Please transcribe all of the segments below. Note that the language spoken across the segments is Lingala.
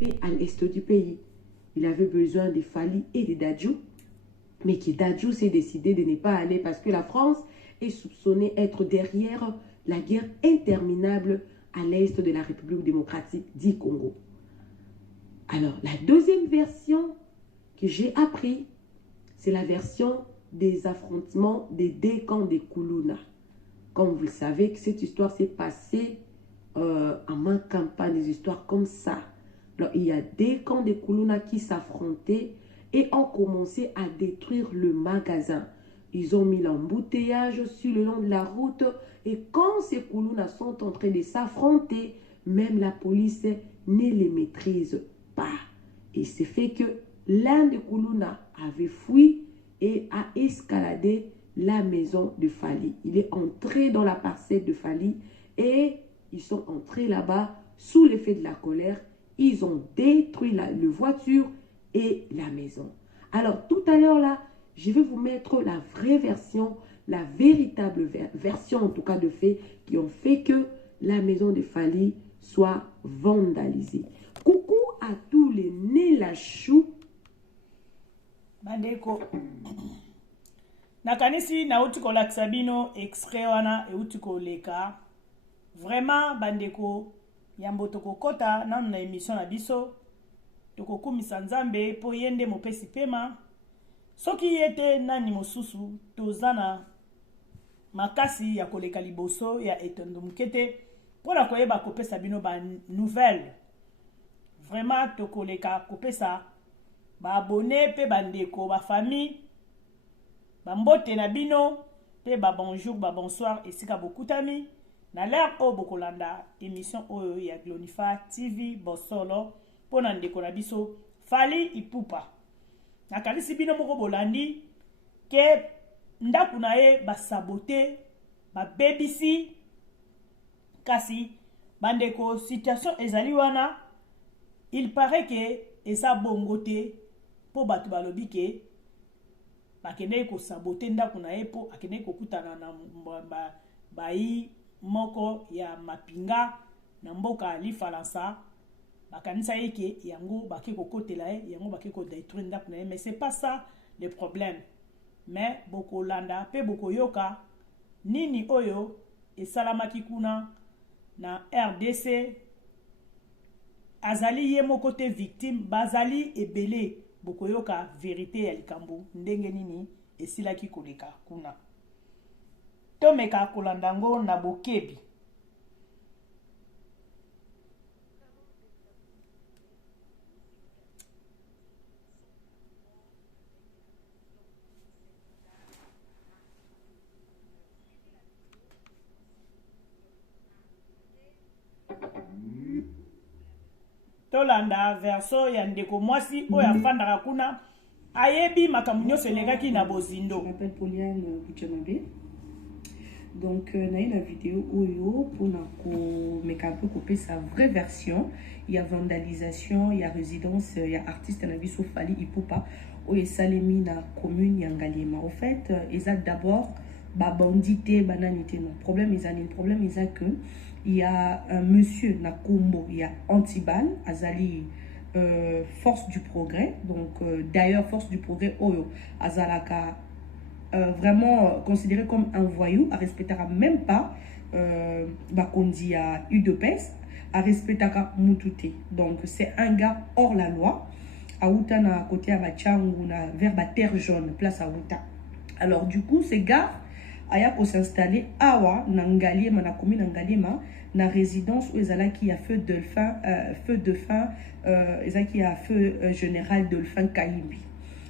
paix à l'est du pays. Il avait besoin de Fally et de Dadju, mais que Dadju s'est décidé de ne pas aller parce que la France est soupçonnée être derrière la guerre interminable à l'est de la République démocratique du Congo. Alors, la deuxième version que j'ai appris, c'est la version des affrontements des deux camps de Kuluna. Comme vous le savez, cette histoire s'est passée en main campagne, des histoires comme ça. Alors, il y a des camps de Kuluna qui s'affrontaient et ont commencé à détruire le magasin. Ils ont mis l'embouteillage sur le long de la route et quand ces Kuluna sont en train de s'affronter, même la police ne les maîtrise pas. Et c'est fait que l'un des Kuluna avait fui et a escaladé la maison de Fally. Il est entré dans la parcelle de Fally et ils sont entrés là-bas sous l'effet de la colère. Ils ont détruit la voiture et la maison. Alors tout à l'heure là, je vais vous mettre la vraie version, la véritable version en tout cas de faits qui ont fait que la maison de Fally soit vandalisée. Coucou à tous les Nélachou. Bandeko. Nakanisi na utiko laksabino extrait wana e utiko leka. Vraiment bandeko yambo toko kota nanu na émission na biso. Toko kumisa nzambe po yende mopesi pema. Soki yete nani mosusu tozana makasi ya koleka liboso ya etondo mukete pona koyeba kopesa bino ba nouvelle. Vraiment toko leka kopesa ba abonné pe bandeko ba famille ba mbote na bino pe ba bonjour ba bonsoir esika bokutami na l'air o bokolanda émission oyo ya Glonifa TV bosolo pona ndeko na biso Fally Ipupa na kalisi bino moko bolandi ke ndaku na ye ba sabote ba bebisi kasi bandeko situation ezali wana il paraît que eza bongote po batu balobi ke bakende ko sabote ndaku na ye po akende ko kutana na bayi moko ya mapinga na mboka li Faransa bakanisa yeke yango bake ko kotela ye yango bake ko détruire ndaku na ye mais c'est pas ça le problème mais boko landa pe boko yoka nini oyo esalamaki kuna na RDC azali ye moko te victime bazali ebele bokoyoka vérité ya likambo ndenge nini esilaki koleka kuna tomeka kolandango na bokebi tolanda verso ya ndeko mwasi oyo afandaka kuna ayebi makambo nyonso elekaki na bozindo. Je m'appelle Pauline Bouchamabe. Donc na une vidéo oyo pour meka un peu couper sa vraie version. Il y a vandalisation, il y a résidence, il y a artiste na biso Fally Ipupa oyo salemi na commune ya Ngaliema. En fait, eza d'abord ba bandité bananité non. Problème eza que il y a un monsieur Nakombo, il y a Antibal, Azali, Force du Progrès. Donc, d'ailleurs, Force du Progrès, Oyo, Azalaka, vraiment considéré comme un voyou, à respecter même pas, Bakondi a eu de peste, à respecter Moutouté. Donc, c'est un gars hors la loi. À Outana, à côté à Bachangou, vers la terre jaune, place à Outa. Alors, du coup, ces gars, aya ko s'installer awa na Ngaliema na commune Ngaliema na résidence où ezala qui a feu de fin ezaki a feu général Delphin Kayimbi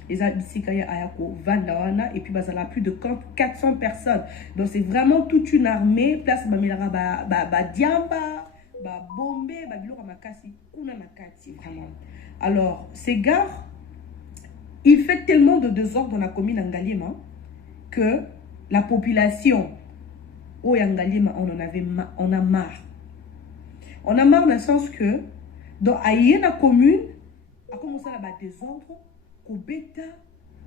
eza bisika ya aya ko vanda wana et puis bazala plus de 400 personnes donc c'est vraiment toute une armée place ba melara ba diamba ba bombe ba biloko makasi kuna na kati vraiment. Alors ces gars il fait tellement de désordre dans la commune Ngaliema que la population au Yangalima, on a marre. On a marre dans le sens que dans la commune, a commencé à battre des ordres, ko beta,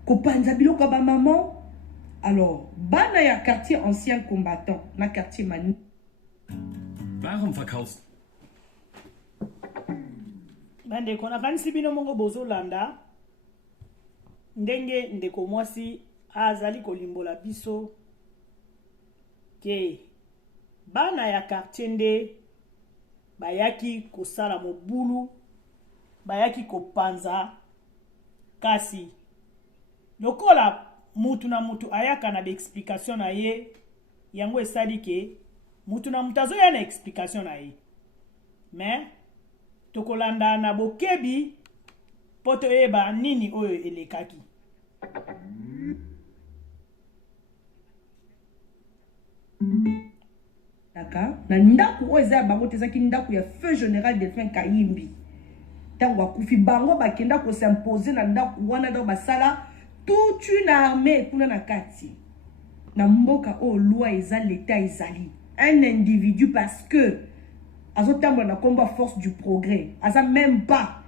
ko panzabilo ko ba maman. Alors, bana ya quartier ancien combattant, na quartier Manu. Warum verkaufst bandeko nakanisi bino mongo bozolanda ndenge ndeko mwasi azali kolimbola biso ke bana ya quartier nde bayaki kosala mobulu, bayaki kopanza, kasi lokola mutu na mutu ayaka na explication na ye, yango esali ke mutu na mutu azoya na explication na ye. Mais tokolanda na bokebi poto eba nini oyo elekaki. D'accord, na ndaku oyo eza bango tezaki ndaku ya feu général Delphin Kayimbi. Tango akufi bango bakenda ko s'imposer na ndaku wana do basala toute une armée kuna na kati. Na mboka o loi eza l'état ezali. Un individu parce que azotambola na combat force du progrès, asa même pas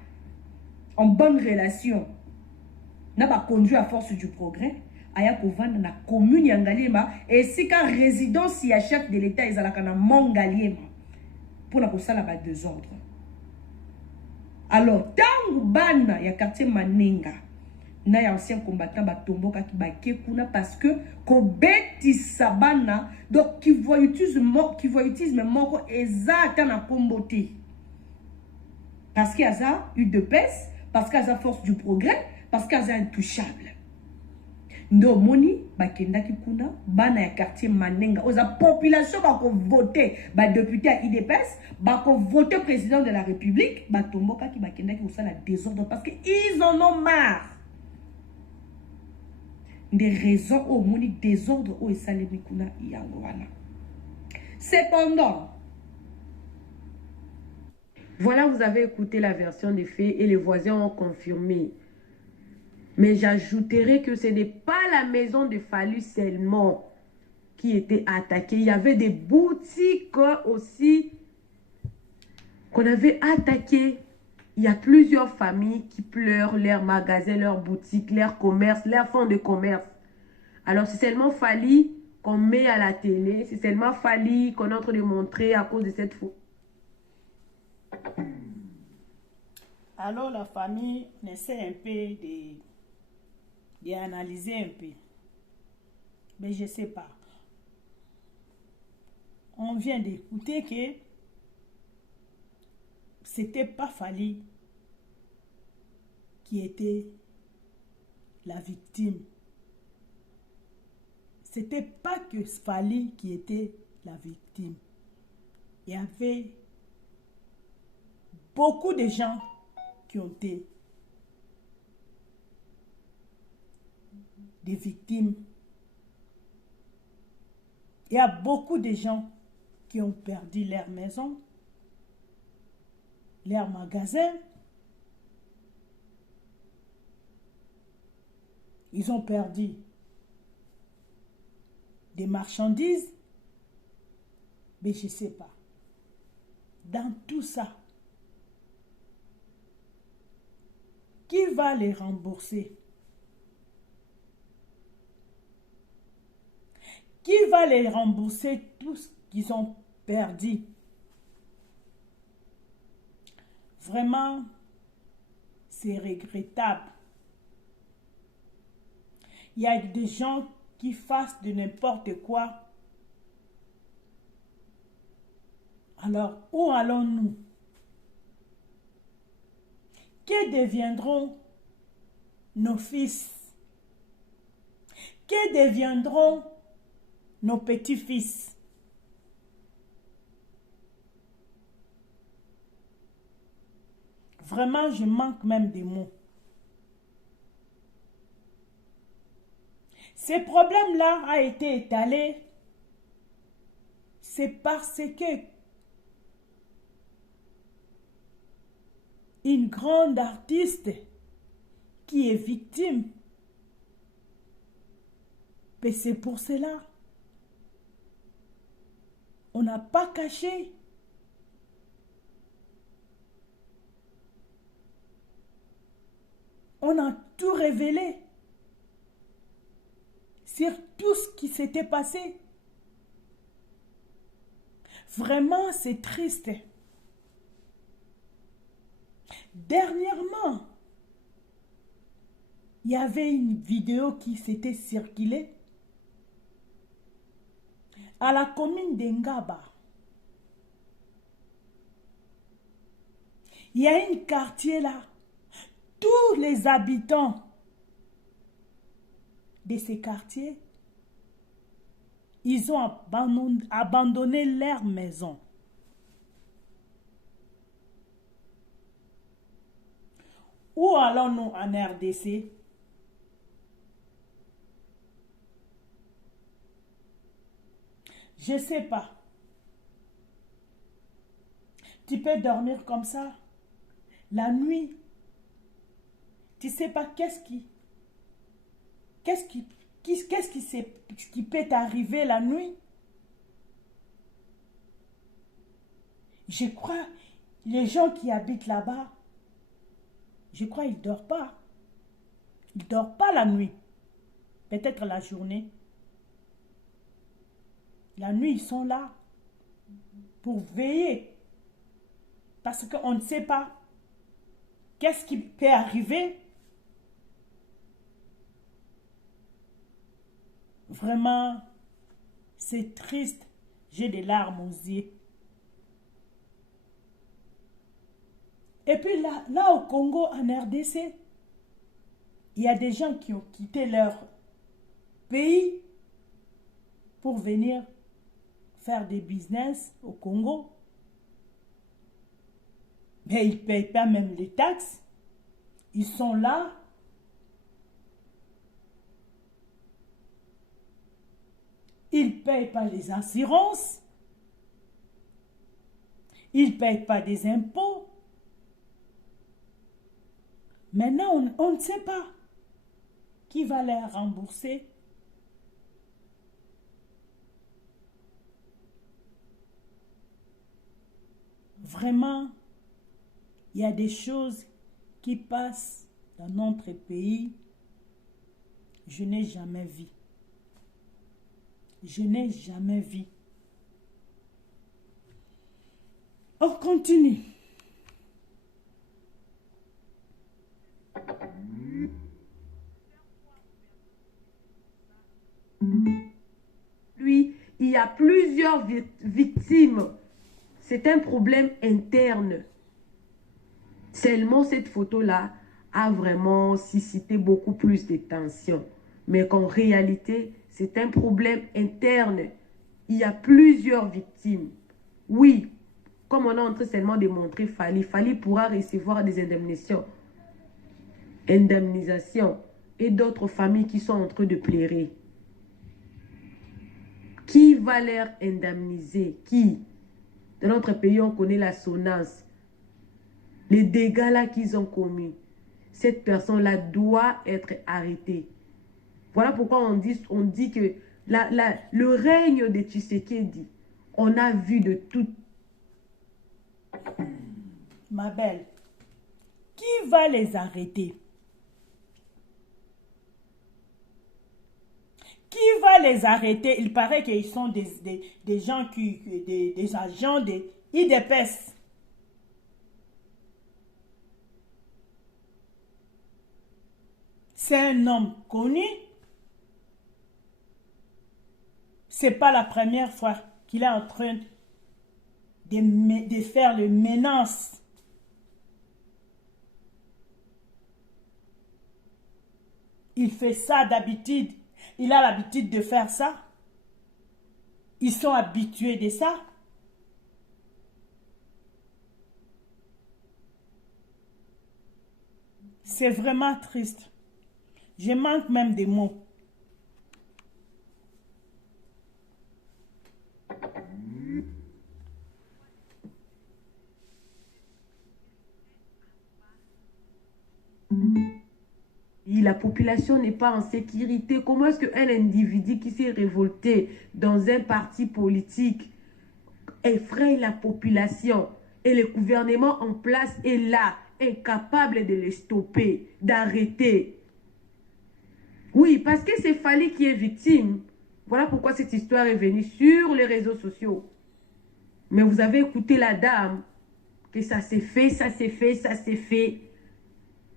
en bonne relation na ba conduit à force du progrès. Aya kovanda na commune ya Ngaliema et sika résidence ya chef de l'état ezalaka na Mongaliema pour na kosala ba désordre. Alors tangu bana ya quartier Manenga na ya ancien combattant batomboka ki bake kuna parce que ko beti sabana donc qui voyoutisme moko ezata na kombote parce qu'il y a ça UDPS, parce qu'il y a ça force du progrès, parce qu'il y a ça intouchable. Ndo moni bakendaki kuna bana ya quartier Manenga oza population bako voter ba député à IDPS bako voter président de la République batomboka ki bakendaki osala désordre parce que ils en ont marre des raisons au moni désordre o esalemi kuna yango wana. Cependant, voilà, vous avez écouté la version des faits et les voisins ont confirmé. Mais j'ajouterai que ce n'est pas la maison de Fallu seulement qui était attaquée. Il y avait des boutiques aussi qu'on avait attaquées. Il y a plusieurs familles qui pleurent leurs magasins, leurs boutiques, leurs commerces, leurs fonds de commerce. Alors c'est seulement Fallu qu'on met à la télé. C'est seulement Fallu qu'on est en train de montrer à cause de cette faute. Alors la famille essaie un peu d'analyser un peu. Mais je ne sais pas. On vient d'écouter que c'était pas Fallu qui était la victime. C'était pas que Fallu qui était la victime. Il y avait beaucoup de gens qui ont été des victimes. Il y a beaucoup de gens qui ont perdu leur maison, leur magasin. Ils ont perdu des marchandises. Mais je ne sais pas. Dans tout ça, qui va les rembourser? Qui va les rembourser tout ce qu'ils ont perdu? Vraiment, c'est regrettable. Il y a des gens qui fassent de n'importe quoi. Alors, où allons-nous? Que deviendront nos fils? Que deviendront nos petits-fils? Vraiment, je manque même des mots. Ce problème-là a été étalé. C'est parce que une grande artiste qui est victime, mais c'est pour cela. On n'a pas caché. On a tout révélé sur tout ce qui s'était passé. Vraiment, c'est triste Dernièrement, il y avait une vidéo qui s'était circulée à la commune d'Engaba. Il y a un quartier là. Tous les habitants de ces quartiers, ils ont abandonné leur maison. Où allons-nous en RDC? Je ne sais pas. Tu peux dormir comme ça la nuit. Tu ne sais pas qu'est-ce qui peut t'arriver la nuit. Je crois, les gens qui habitent là-bas, je crois qu'ils ne dorment pas. Ils ne dorment pas la nuit. Peut-être la journée. La nuit, ils sont là pour veiller. Parce qu'on ne sait pas qu'est-ce qui peut arriver. Vraiment, c'est triste. J'ai des larmes aux yeux. Et puis là au Congo, en RDC, il y a des gens qui ont quitté leur pays pour venir faire des business au Congo. Mais ils ne payent pas même les taxes. Ils sont là. Ils ne payent pas les assurances. Ils ne payent pas des impôts. Maintenant, on ne sait pas qui va les rembourser. Vraiment, il y a des choses qui passent dans notre pays. Je n'ai jamais vu. Je n'ai jamais vu. On continue. Lui, il y a plusieurs victimes. C'est un problème interne. Seulement, cette photo-là a vraiment suscité beaucoup plus de tension. Mais qu'en réalité, c'est un problème interne. Il y a plusieurs victimes. Oui, comme on est en train seulement de montrer Fally pourra recevoir des indemnisations et d'autres familles qui sont en train de pleurer. Qui va leur indemniser? Qui? Dans notre pays, on connaît la SONAS. Les dégâts là qu'ils ont commis. Cette personne-là doit être arrêtée. Voilà pourquoi on dit que le règne de Tshisekedi, on a vu de tout. Ma belle, qui va les arrêter? Qui va les arrêter? Il paraît qu'ils sont des gens des agents de IDPS. C'est un homme connu. C'est pas la première fois qu'il est en train de faire le menace. Il fait ça d'habitude. Il a l'habitude de faire ça. Ils sont habitués de ça. C'est vraiment triste. Je manque même des mots. La population n'est pas en sécurité. Comment est-ce qu'un individu qui s'est révolté dans un parti politique effraie la population et le gouvernement en place est là, incapable de les stopper, d'arrêter? Oui, parce que c'est Fally qui est victime. Voilà pourquoi cette histoire est venue sur les réseaux sociaux. Mais vous avez écouté la dame. que ça s'est fait, ça s'est fait, ça s'est fait.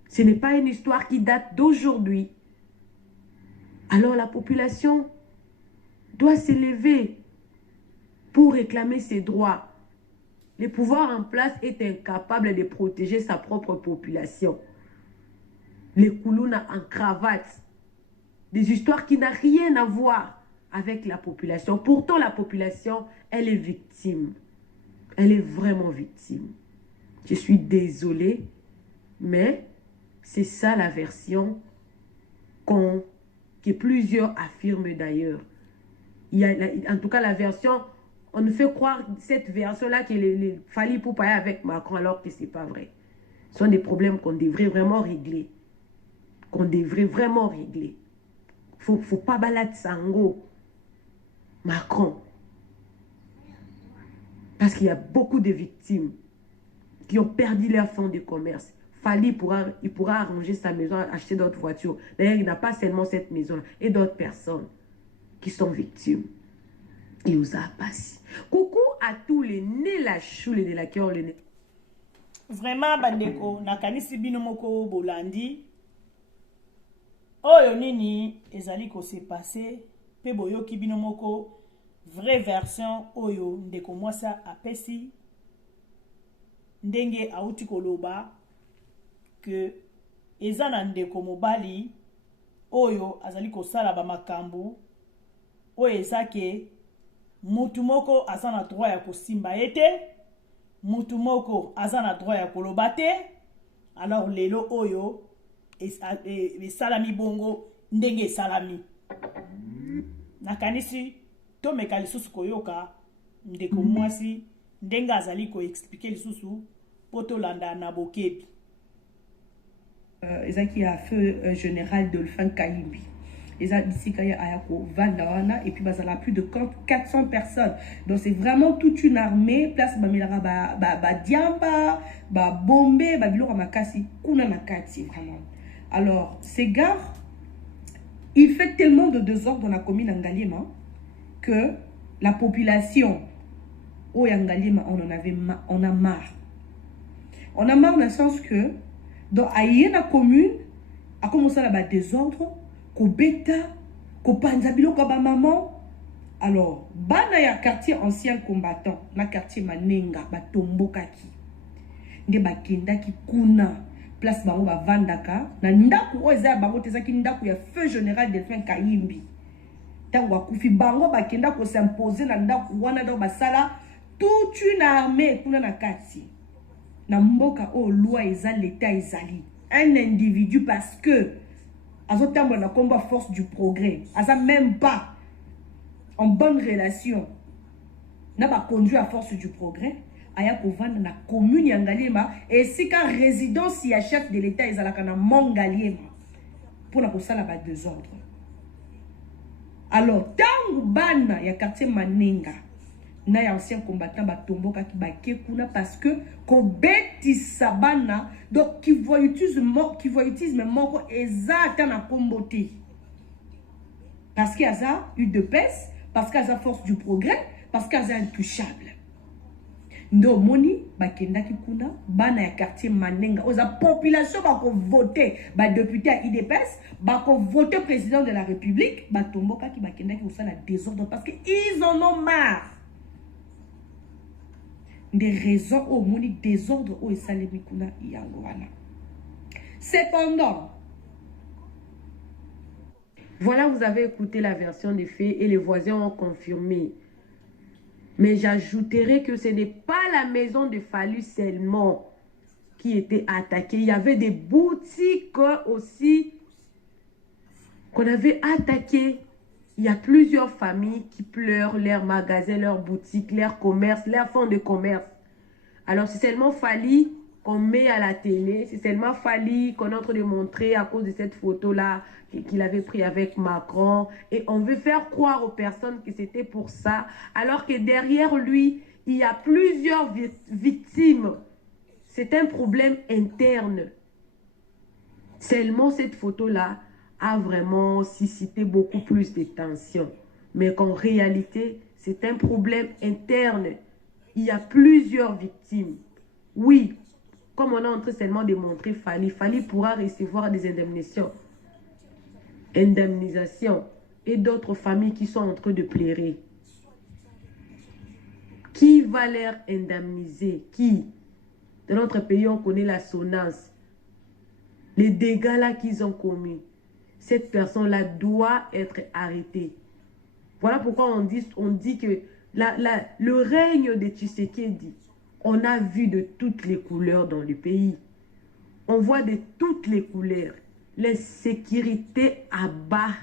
Ce n'est pas une histoire qui date d'aujourd'hui. Alors la population doit s'élever pour réclamer ses droits. Le pouvoir en place est incapable de protéger sa propre population. Les Koulouna en cravate. Des histoires qui n'ont rien à voir avec la population. Pourtant, la population, elle est victime. Elle est vraiment victime. Je suis désolée, mais c'est ça la version que plusieurs affirment d'ailleurs. En tout cas, la version, on nous fait croire cette version-là qu'il fallait pour parler avec Macron alors que ce n'est pas vrai. Ce sont des problèmes qu'on devrait vraiment régler. Faut pas balader Sango, Macron. Parce qu'il y a beaucoup de victimes qui ont perdu leur fonds de commerce. Fali il pourra arranger sa maison, acheter d'autres voitures. D'ailleurs, il n'a pas seulement cette maison et d'autres personnes qui sont victimes. Il nous a passé. Coucou à tous les nés la choule de la cœur le nez. Vraiment, bandeko, nakanisi bino moko bolandi. Oyo nini ezali ko se passé pe boyoki bino moko vraie version oyo ndeko mwasa apesi ndenge auti koloba que eza na ndeko mobali oyo azali kosala ba makambo oyo ezake mutu moko aza na droit ya kosimba ete mutu moko aza na droit ya koloba te. Alors lelo oyo esalami bongo ndenge esalami nakanisi tomeka lisusu koyoka ndeko mwasi ndenge azali koexplike lisusu po tolanda na bokebi. Ezaki a feu général Dolphin Kayimbi. Ici Ayako Vandawana et puis bazala plus de 400 personnes. Donc c'est vraiment toute une armée. Place Bamilara ba Diamba, ba Bombé, ba Bilora Makasi, Kuna Nakati vraiment. Alors ces gars, il fait tellement de désordre dans la commune Angalima que la population au Yangalima on a marre. On a marre dans le sens que dans la commune a commencé à avoir désordre. Ko beta, ko panzabilo ko ba maman. Alors, bana ya quartier ancien combattant, na quartier Manenga, ba tombokaki. Nde ba kendaki kuna, place bango ba vandaka, na ndaku oza bango tezaki ndaku ya feu général Delphin Kayimbi. Tango akufi bango ba kenda ko s'imposer na ndaku wana do basala toute une armée kuna na kati. Na mboka o loi eza l'état ezali. Un individu parce que Azotambo na combat force du progrès. Aza même pas en bonne relation. N'a pas conduit à force du progrès. Aya kovanda na commune Yangalima. Et si ka résidence ya chef de l'État ezalaka na Mongaliema. Pour na kosala ba désordre. Alors, tangu bana ya quartier Manenga. Na ya ancien combattant ba tomboka ki ba kekuna parce que ko beti sabana donc qui voyoutisme moko ezata na kombote parce qu'il y a ça UDPS parce qu'il y a ça force du progrès parce qu'il y a ça intouchable ndo moni bakenda ki kuna bana ya quartier Manenga oza population ba ko voter ba député à UDPS ba ko voter président de la République ba tomboka ki bakenda ki osala désordre parce que ils en ont marre. Des raisons au moni désordre au salemikuna yangoana. Cependant, voilà, vous avez écouté la version des faits et les voisins ont confirmé. Mais j'ajouterai que ce n'est pas la maison de Fali seulement qui était attaquée. Il y avait des boutiques aussi qu'on avait attaquées. Il y a plusieurs familles qui pleurent leurs magasins, leurs boutiques, leurs commerces, leurs fonds de commerce. Alors, c'est seulement Fali qu'on met à la télé. C'est seulement Fali qu'on est en train de montrer à cause de cette photo-là qu'il avait pris avec Macron. Et on veut faire croire aux personnes que c'était pour ça. Alors que derrière lui, il y a plusieurs victimes. C'est un problème interne. Seulement cette photo-là a vraiment suscité beaucoup plus de tensions. Mais qu'en réalité, c'est un problème interne. Il y a plusieurs victimes. Oui, comme on est en train seulement de montrer Fally pourra recevoir des indemnisations et d'autres familles qui sont en train de pleurer. Qui va leur indemniser? Qui? Dans notre pays, on connaît la SONAS. Les dégâts là qu'ils ont commis. Cette personne-là doit être arrêtée. Voilà pourquoi on dit que le règne de Tshisekedi, on a vu de toutes les couleurs dans le pays. On voit de toutes les couleurs. L'insécurité abat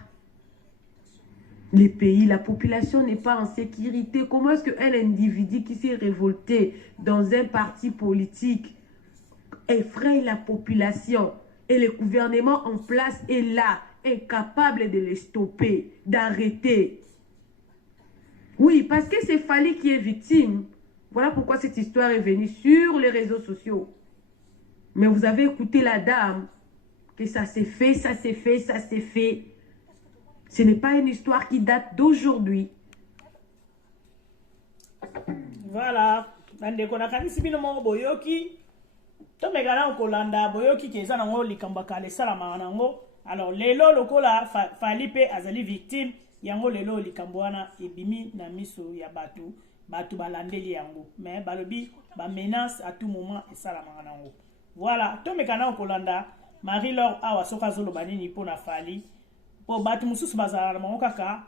les pays. La population n'est pas en sécurité. Comment est-ce qu'un individu qui s'est révolté dans un parti politique effraie la population et le gouvernement en place est là, incapable de les stopper, d'arrêter? Oui, parce que c'est Fally qui est victime. Voilà pourquoi cette histoire est venue sur les réseaux sociaux. Mais vous avez écouté la dame, que ça s'est fait, ça s'est fait, ça s'est fait. Ce n'est pas une histoire qui date d'aujourd'hui. Voilà. Bandeko na kanisi bino mo boyoki. To megala okolanda boyoki keza nango likamba kale salama nango. Alors lelo lokola Fally pe azali victime yango lelo likambo wana ebimi na miso ya batu balandeli yango. Mais balobi ba menace à tout moment et salama nango. Voilà, to megala okolanda Marie-Laure awa soka zolo banini pona Fally. Po batu mususu bazala na mongo kaka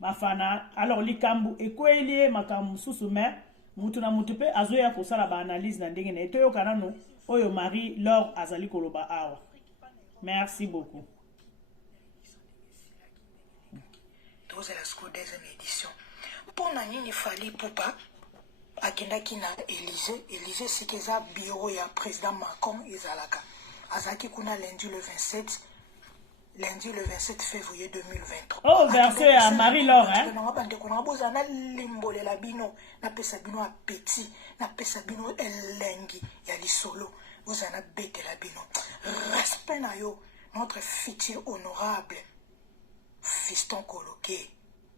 bafana. Alors likambo ekoelie makambo mususu mais mutu na mutu pe azoya kosala ba analyse na ndenge na etoyo kanano oyo Marie-Laure azali koloba awa. Merci beaucoup. Dans la seconde deuxième édition. Pour nani Fally Poupa akendaki na Élysée c'est que ça bureau ya président Macron ezalaka. Azaki kuna lundi le 27 février 2023. Oh, verset à Marie-Laure, hein? Na limbolela bino, na pesa bino appétit, na pesa bino elengi ya lisolo. Vous en bête la bino. Respect na yo, notre futur honorable fiston coloqué.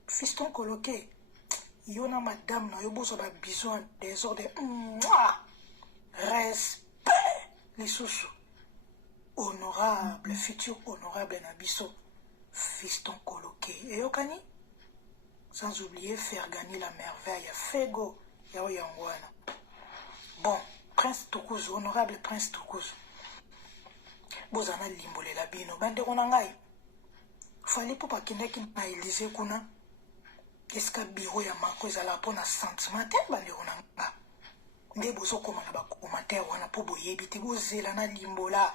Fiston coloqué. Yo na madame na yo bozo ba besoin des ordres. Respect les sous. Honorable, futur honorable Nabiso, fiston coloqué. Et Okani, sans oublier faire gagner la merveille, Fego, Yao Yangwana. Bon, Prince Toukouz, honorable Prince Toukouz. Bozana limbole la bino, bande konangai. Fally Poupa kindaki na Élysée kuna. Est-ce que bureau ya mako ezala pona sentiment bande konanga. Nde bozo komana ba commentaire wana po boyebi te bozela na limbola.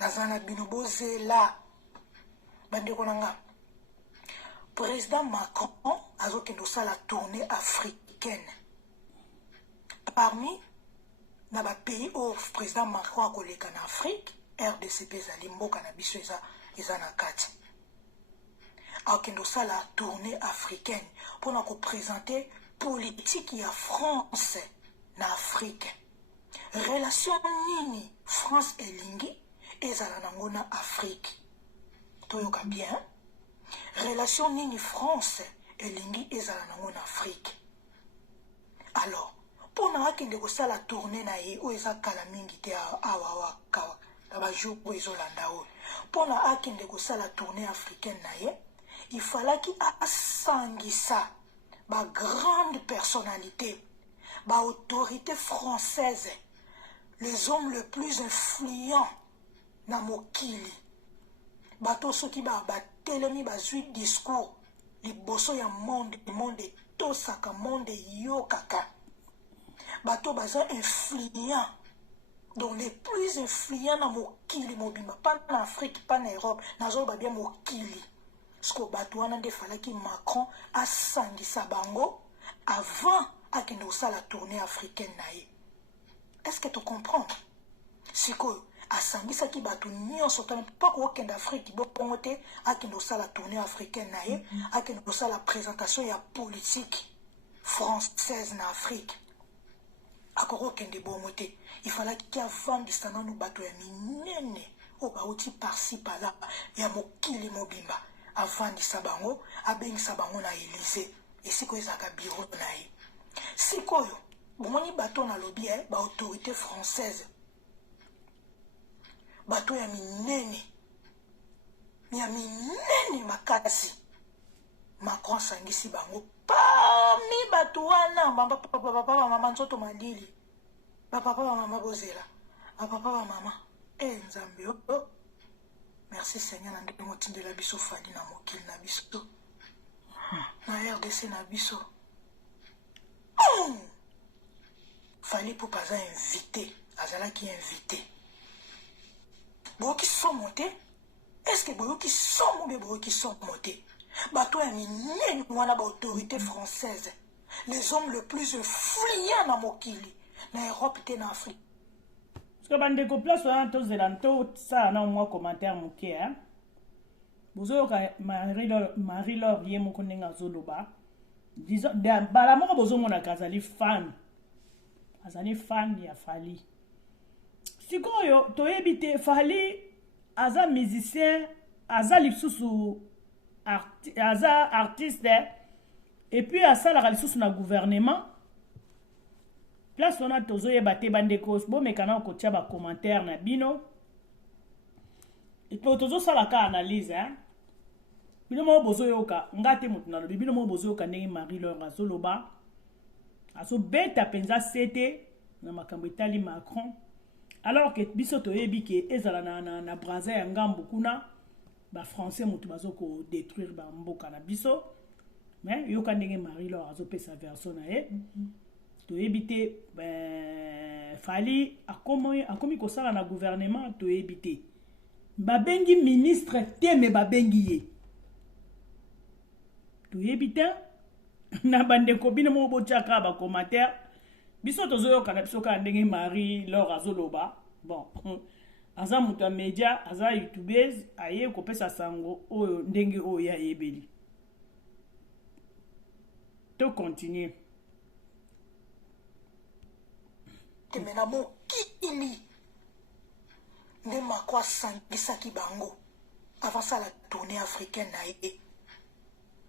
Nazana bino bozela bandeko nanga. Président Macron azokendo sala tournée africaine. Parmi na ba pays où président Macron a koleka en Afrique, RDC ezali mboka na biso eza na kati. Akendo sala tournée africaine pour na ko présenter politique ya France na Afrique. Relation nini France elingi ezala nango na Afrique. Toyoka bien. Relation nini France elingi ezala nango na Afrique. Alors, pour na akende ko sala tournée na ye o eza kala mingi te awa kawa. Ba jour po ezolanda o. Pour na akende ko sala tournée africaine na ye, il fallait qu'il asangisa ba grande personnalité, ba autorité française, les hommes les plus influents na mokili. Bato soki ba telemi bazui discours liboso ya monde tosaka monde yokaka. Bato baza influents, donc les plus influents na mokili mobimba, pas en Afrique, pas en Europe, nazo ba bien mokili. Sko bato wana nde falaki Macron asangisa bango avant akende osala tournée africaine na ye. Est-ce que tu comprends? Siko asangisa ki bato nyonso tana pa ko kende Afrique bo pongote akende osala tournée africaine na ye, akende osala présentation ya politique française na Afrique. Akoro kende bongote. Il fallait qu'il avandisa nanu bato ya minene o bauti par-ci par-là ya mokili mobimba. Avandisa bango, abengisa bango na Élysée. Et siko ezaka bureau na ye. Sikoyo bomoni bato na lobby ba autorité française bato ya minene makasi Macron sangisi bango parmi bato wana papa mama nzoto malili papa mama bozela papa mama nzambe merci Seigneur na ndenge tindela biso fali na mokili na biso na RDC na biso fali pour pas invité azalaki invité boki somo te est-ce que boki somo be boki somo te bato ya minene wana ba autorité française les hommes le plus influents na mokili na Europe te na Afrique parce que bandeko place wana tozelanto ça na mwa commentaire moke hein bozoyoka Marie-Laure ye moko ndenge azoloba bala moko bozomonaka azali fan ya Fally sikoyo toyebi te Fally aza musicien aza lisusu aza artiste et puis asalaka lisusu na gouvernement place wana tozoyeba te bandeko bomekana kotia bacommentaire na bino tozosalaka analyse bino moko bozoyoka nga te moto nalobi bino moko bozoyoka ndenge Marie-Laure azoloba azobeta mpenza sete na makambo etali Macron alors que biso toyebi ke ezala na braza ya ngambu kuna français moto bazoko détruire ba mboka na biso mais yoka ndenge Marie-Laure azopesa version na ye toyebi te Fally akomi kosala na gouvernement toyebi te babengi ministre te me babengi ye toyebi te na bandeko bino mo botiaka ba commentaire biso tozoyoka na biso ka ndenge Marie-Laure azoloba bon aza muta media aza youtubeuse aye kopesa sango oyo ndenge oyo ya yebeli to continue temena mokili nde Macron asangisaki bango avant ça la tournée africaine na ye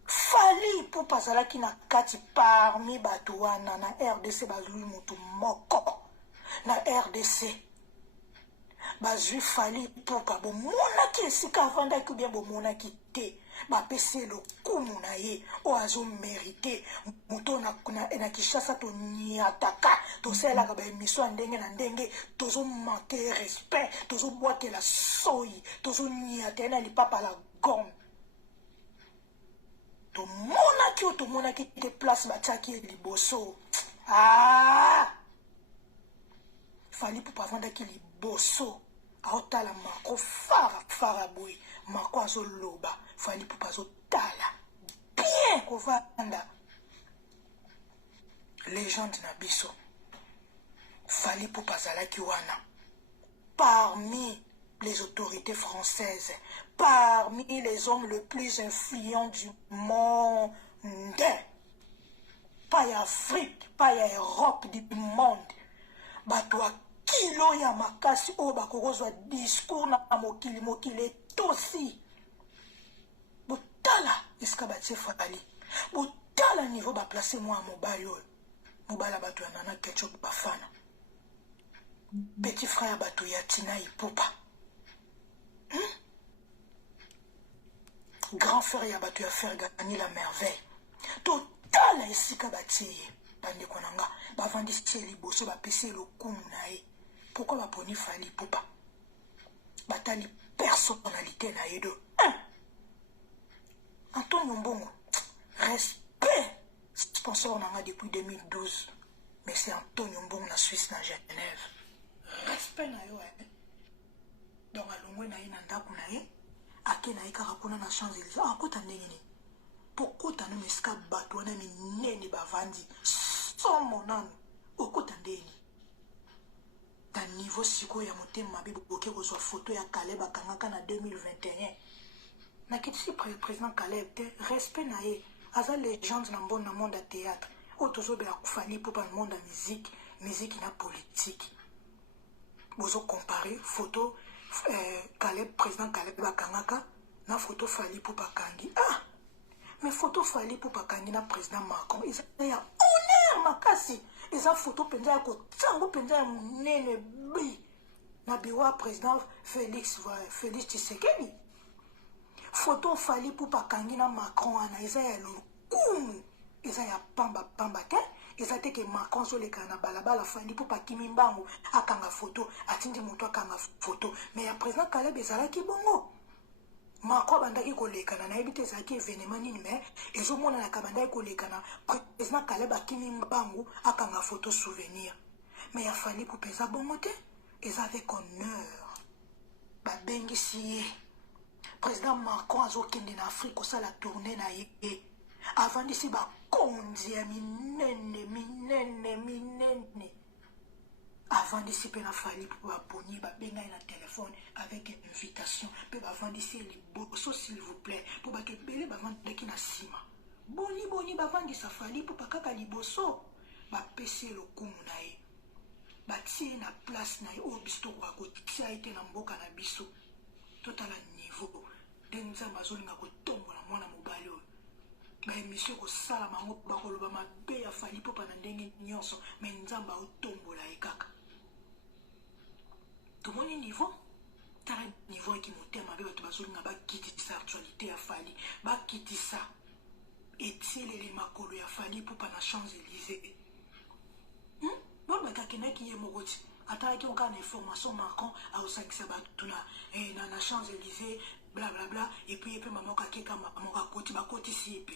Fally pour azalaki na kati parmi bato wana na RDC bazwi mutu moko na RDC bazwi Fally Ipupa bomonaki esika avandaki bien bomonaki te bapesi lokumu na ye oyo azomérite moto na Kinshasa toniataka tosalelaka baémission ya ndenge na ndenge tozomanke respect tozobwatela soyi tozoniata na lipapa la gomme tomonaki te place batiaki ye liboso Fally Ipupa avandaki liboso aotala Macron fara boye Macron azoloba Fally Ipupa azotala bien kovanda légende na biso Fally Ipupa azalaki wana parmi les autorités françaises, parmi les hommes les plus influents du monde, pas Afrique, pas Europe, du monde. Batwa kilo ya makasi o bakozwa discours na mokili tosi. Botala eska batie Fally. Botala niveau ba placer moi mobile yo. Mobile bato ya Nana Ketchup bafana. Petit frère bato ya Tina Ipupa. Grand frère ya bato ya faire gagner la merveille. Total esika batie bande konanga bavandisi liboso bapesi lokumu na ye. Pourquoi baponi Fally Ipupa? Batali personnalité na ye de Antonio Mbongo respect sponsor nanga depuis 2012 mais c'est Antonio Mbongo na Suisse na Genève respect na yo donc alongwe na ye na ndako na ye ake na ye kaka kuna na Champs-Élysées akota ndenge nini pokota no esika bato wana minene bavandi somo nano okota ndenge ta niveau siko ya motema mabe boke kozwa photo ya Caleb akangaka na 2021 na kitisi président Caleb te respect na ye aza légende na mbona monde ya théâtre otozobela Fally Ipupa na monde ya musique na politique bozo comparer photo Caleb président Caleb bakangaka na photo Fally Ipupa kangi mais photo Fally Ipupa kangi na président Macron il y a honneur makasi eza photo penza ya kotango penza ya monene bi na bureau ya président Félix Tshisekedi. Photo fali pour bakangi na Macron wana eza ya lokumu eza ya pamba te eza te ke Macron azoleka na balabala fali pour bakimi mbango akanga photo atindi moto akanga photo mais ya président Caleb ezalaki bongo. Macron bandaki kolekana na yebi te ezalaki événement nini mais ezomonanaka bandaki kolekana président Caleb akimi mbango akanga photo souvenir mais ya fali pour peza bongo te eza avec honneur babengisi ye. Président Macron azokende na Afrique kosala tournée na ye avant d'ici bakonzi ya minene avant d'ici pe na fali pour baboni babengai na téléphone avec invitation pe avant d'ici liboso s'il vous plaît pour bato ebele bavandaki na nsima boni bavandisa fali pour bakaka liboso bapesi lokumu na ye batie na place na ye oyo biso tokoka kotia ete na mboka na biso totala niveau nde nzambe azolinga kotombola mwana mobali oyo baémission kosala bango bakoloba mabe ya fali popa na ndenge nyonso me nzambe aotombola ye kaka tomoni niveau tala niveau eki motema mabe bato bazolinga bakitisa actualité ya fali bakitisa etielele makolo ya fali popa na Champs-Élysées bon bakakendaki ye moko ti atalaki okaa na information Macron aosakisa bato na Champs-Élysées blablabla et puis maman kakeka maman koti bakotisi ye pe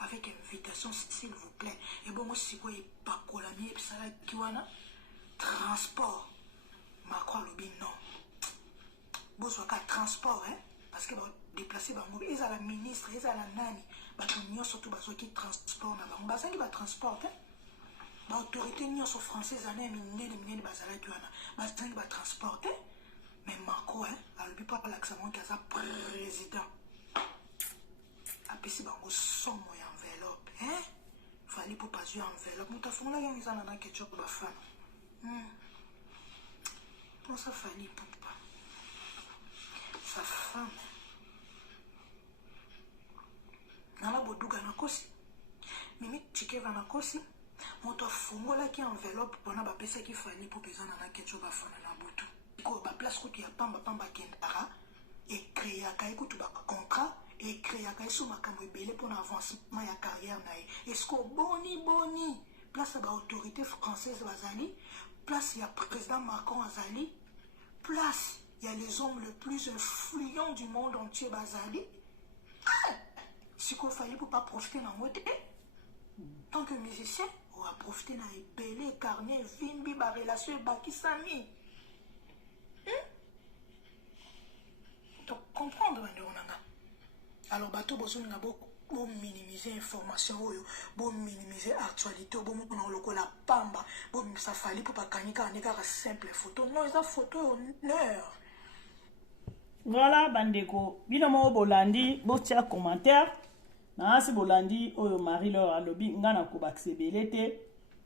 avec invitation s'il vous plaît et bon sikoyo epakolami ebisalaki wana transport Macron alobi non bozwaka transport parce que badéplace bango ezala ministre ezala nani bato nyonso to bazwaki transport na bango bazangi batransport baautorité nyonso française ana ya minene bazalaki wana bazangi batransporte mais Macron alobi mpo alakisa bango ki aza président apesi bango somo ya enveloppe fali mpo bazwi enveloppe moto afungolaki yango eza na ketchup bafana mposa fali pupa sa femme nala boduga na kosi mimi chikeva na kosi moto afungolaki enveloppe mpona bapesaki fali mpo pezana na ketchup bafana na butu ko baplace kutu ya pamba kendaka ekreaka ye kutu bacontrat ekreaka ye so makambo ebele mpona avancement ya carrière na ye eske boni place ya baautorité française bazali place ya président Macron azali place ya les hommes le plus influents du monde entier bazali sikoyo fali mpo pas profiter nango te tant que musicien oa profiter na ebele carnet vimbi barelation ebakisami donc comprendre bandeko nanga alors bato bozolinga bominimiser information oyo bominimiser actualité bomona lokola pamba bomimisa fali mpo bakangi kaka nde kaka simple photo non eza photo honneur. Voilà bandeko bino moko bolandi botia commentaire na si bolandi oyo Marie Laure alobi nga na kobakisa ebele te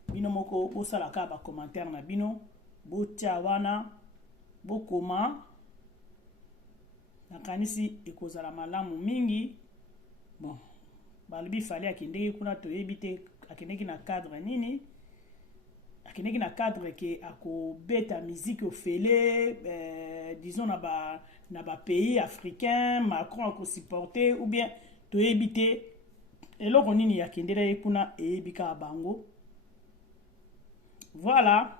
bino moko bosalaka bacommentaire na bino botia wana bokoma nakanisi ekozala malamu mingi bon balobi fali akendeki kuna toyebi te akendeki na cadre nini akendeki na cadre ke akobeta musique ofele disons na ba pays africain Macron akosupporter ou bien toyebi te eloko nini yakendela kuna eyebi kaka bango voilà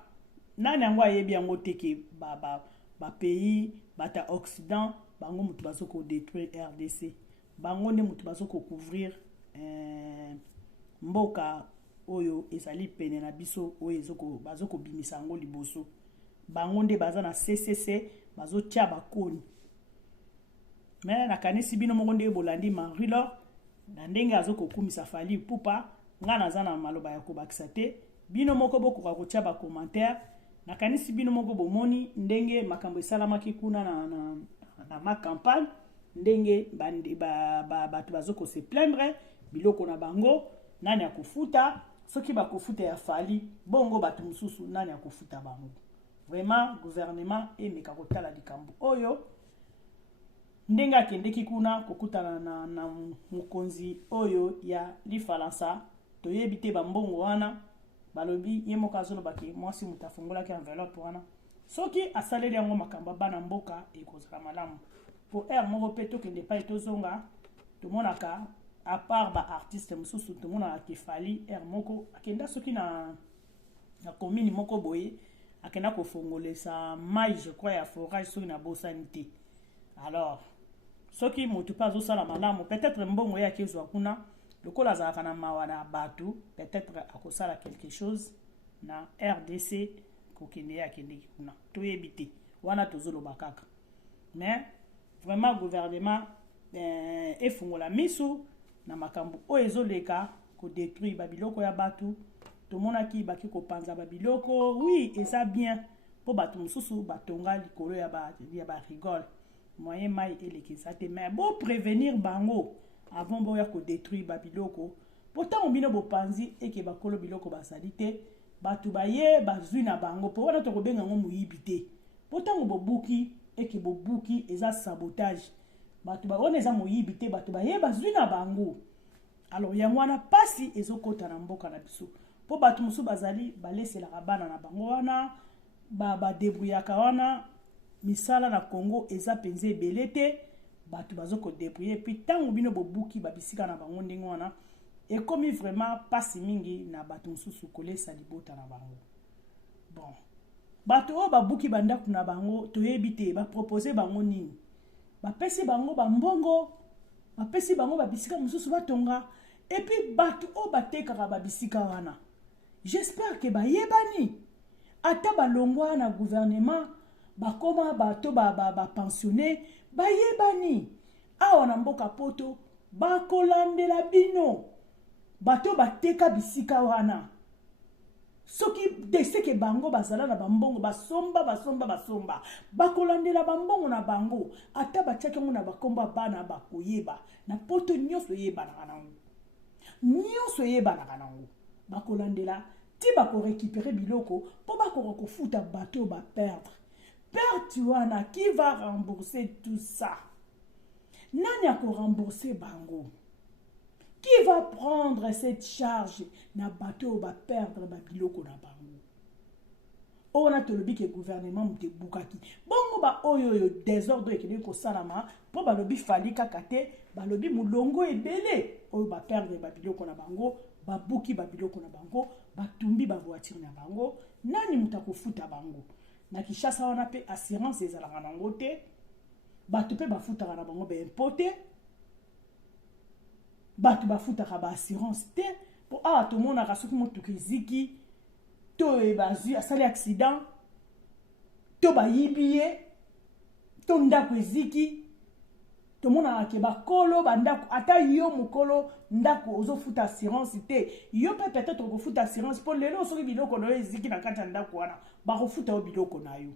nani yango ayebi yango te ke ba pays bata Occident bango mutu bazoko détruire RDC bango nde mutu bazoko couvrir mboka oyo ezali pene na biso oyo bazoko bimisa yango liboso bango nde baza na CCC bazotia bakoni mais nakanisi bino moko nde bolandi Marie Laure na ndenge azoko kumisa fali pupa nga naza na maloba ya kobakisa te bino moko bokoka kotia ba commentaire nakanisi bino moko bomoni ndenge makambo esalamaki kuna na ma campagne ndenge bato bazoko se plaindre biloko na bango nani akofuta soki bakofuta ya fali bongo bato mususu nani akofuta bango vraiment gouvernement emeka kotala likambo oyo ndenge akendeki kuna kokutana na mokonzi oyo ya lifalansa toyebi te bambongo wana balobi ye moko azoloba ke mwasi moto afungolaki enveloppe wana soki asaleli yango makambo bana mboka ekozala malamu po ere moko mpe tokende epai tozonga tomonaka à part baartiste mosusu tomonaka kefali ere moko akenda soki na commune moko boye akenda kofongolesa mai je crois ya forage soki na bosani te alors soki moto mpe azosala malamu peut-être mbongo ye akezwa kuna lokola azalaka na mawa na bato peut-être akosala quelque chose na RDC kokende ye akendeki kuna toyebi te wana tozoloba kaka mais vraiment gouvernement efungola misu na makambo oyo ezoleka kodétruire babiloko ya bato tomonaki baki kopanza babiloko oui eza bien po bato mosusu batonga likolo ya barigole moyen mai elekisa te mais bo prévenir bango avant boya kodétruire babiloko pourtant bino bopanzi eke bakolo biloko basali te bato baye bazwi na bango po wana tokobenga ngo moyibi te pourtant bobuki eke bobuki eza sabotage bato baona eza moyibi te bato baye bazwi na bango alors yango wana pasi ezokota na mboka na biso po bato mosusu bazali baleselaka bana na bango wana badebrouillaka wana misala na Congo eza penze ebele te bato bazokodebrouiller puis ntango bino bobuki babisika na bango ndenge wana ekomi vraiment pasi mingi na bato mosusu kolesa libota na bango bon bato oyo babuki bandako na bango toyebi te bapropose bango nini bapesi bango bambongo bapesi bango babisika mosusu batonga epuis bato oyo batekaka babisika wana j'espère ke bayebani ata balongwa na gouvernement bakoma bato bapensionné bayebani awa na mboka poto bakolandela bino bato bateka bisika wana soki deseke bango bazala na bambongo basomba bakolandela bambongo na bango ata batiaki yango na bakomba bana bakoyeba na poto nyonso yebanaka nango bakolandela ti bakorécupérer biloko po bakoko kofuta bato baperdre perte wana qui va rembourser tout ça nani ako rembourser bango qui va prendre cette charge na bato ba perdre ba biloko na bango ona tolobi ke gouvernement mute bukaki bongo ba oyo désordre ekene ko salama po balobi fali kaka te balobi mulongo ebele oyo ba perdre ba biloko na bango ba buki ba biloko na bango batumbi ba voiture na bango nani mutako futa bango na Kishasa wana pe assurance ezalaka nango te bato pe bafutaka na bango baimpote bato bafutaka ba assurance te po awa tomonaka soki motuka eziki to ebazwi asali accident to bayibi ye to ndako eziki tomonaka ke bakolo bandako ata yo mokolo ndako ozofuta assurance te yo pe peut-être okofuta assurance po lelo soki biloko na yo eziki na kati ya ndako wana bakofuta yo biloko na yo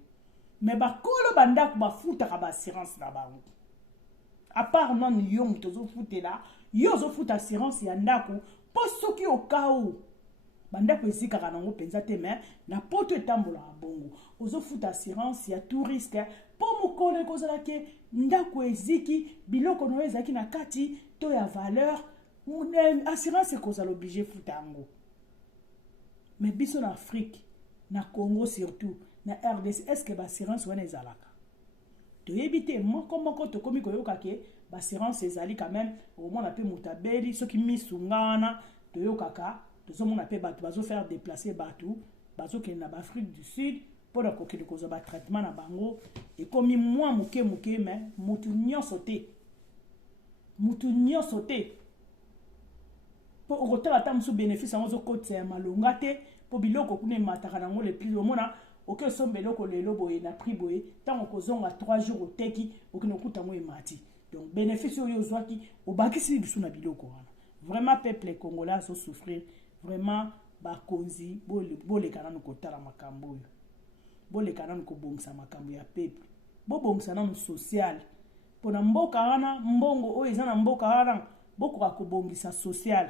mais bakolo bandako bafutaka ba assurance na bango à part non yo moto ozofutela yo ozofuta assurance ya ndako po soki okao bandako ezikaka nango penza te mais na poto etambolaka bongo ozofuta assurance ya tout risque po mokolo ekozala ke ndako eziki biloko na yo ezalaki na kati to ya valeur assurance ekozala obligé futa yango mais biso na Afrique na Congo surtout na RDC est-ce que l'assurance wana ezalaka toyebi te moko tokomi koyoka ke l'assurance ezali quand même omona pe mutabeli soki misungana toyokaka tozomona pe bato bazofaire déplacer bato bazokende na Afrique du Sud mpona kokende kozwa batraitement na bango ekomi mwa moke mais mutu nyonso te po okotala ata mosu bénéfice yango ozokotisa ya malonga te po biloko kuna emataka nango le plus omona oke osomba eloko lelo boye na prix boye ntango okozonga 3 jours oteki okende okuta yango emati donc bénéfice oyo ozwaki obakisi biso na biloko wana vraiment peuple congolais azosouffrir vraiment bakonzi boleka nanu kotala makambo oyo boleka nanu kobongisa makambo ya peuple bobongisa nanu social mpona mboka wana mbongo oyo eza na mboka wana bokoka kobongisa social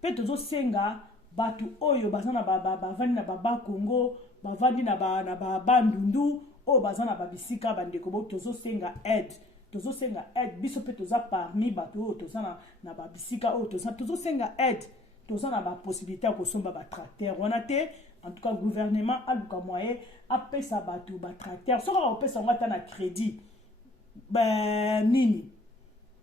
mpe tozosenga bato oyo baza na bavandi na bakongo bavandi na bandundu oyo baza na babisika bandeko bo tozosenga aide biso mpe toza parmi bato oyo toza na babisika oyo tozosenga aide toza na ba possibilité ya kosomba ba tracteur wana te. En tout cas gouvernement aluka moyen apesa bato ba tracteur soka opesa ngata na crédit nini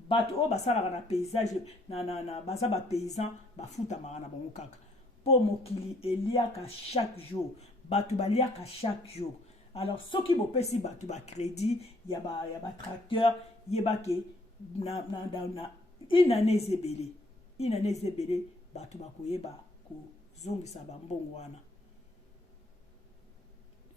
bato o basalaka na paysage na baza ba paysan bafutamaka na bango kaka po mokili eliaka chaque jour bato baliaka chaque jour. Alors soki bopesi bato ba crédit ya ba tracteur yebake na une année zebele bato bakoyeba kozongisa bambongo wana.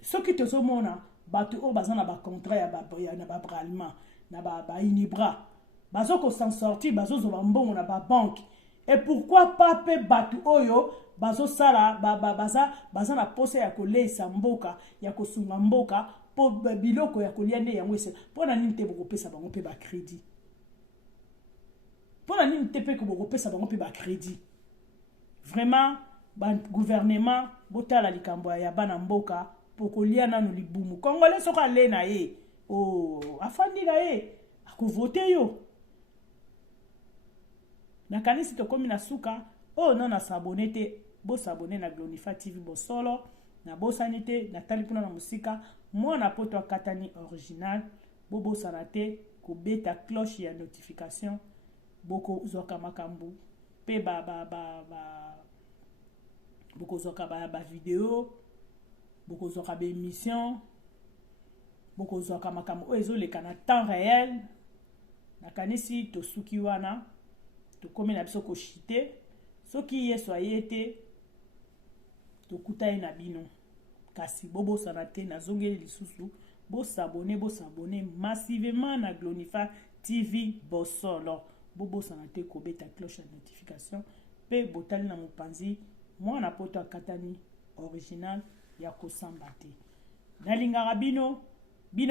Soki tozomona bato o baza na ba contrat ya na ba brallement na ba inibra bazo ko s'en sortir bazo zo bambongo na ba banque. Et pourquoi pas pe bato oyo bazo sala baza na pose ya kolesa mboka ya kosunga mboka po biloko ya kolia nde yango ese pona nini te bokopesa bango pe ba crédit. Pona nini te pe ko bokopesa bango pe ba crédit. Vraiment ba gouvernement botala likambo ya bana mboka pokolia nanu libumu. Congolais soka le na ye. Oh, afandi na ye. Akovote yo. Na kanisi to komi na suka. Oh non na s'abonner te. Bo s'abonner na Glonifa TV bo solo. Na bo sanite na talipuna na musika. Moi na poto katani original. Bo sanate ko beta cloche ya notification. Boko zoka makambu. Pe boko zoka ba vidéo. Boko zoka ba émission. Boko zoka makambu ezo le kana temps réel. Na kanisi to suki wana. To komi na biso ko chite. Soki yeso ayete to kutai na bino. Kasi bobo sanate na zongeli lisusu. Bo s'abonner massivement na Glonifa TV bosolo. Bobo sanate ko beta cloche de notification. Pe botali na mopanzi. Moi na poto katani original ya kosamba te. Nalingaka bino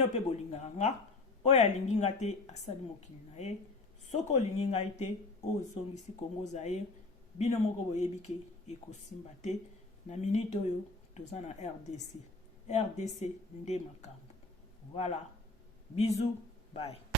pe bolingaka nga. Oya linginga te asali mokili na ye. Soko linginga ite o zongisi Kongo Zaire. Bino moko boyebike ekosimba te. Na minute oyo toza na RDC nde makambo. Voilà. Bisous. Bye.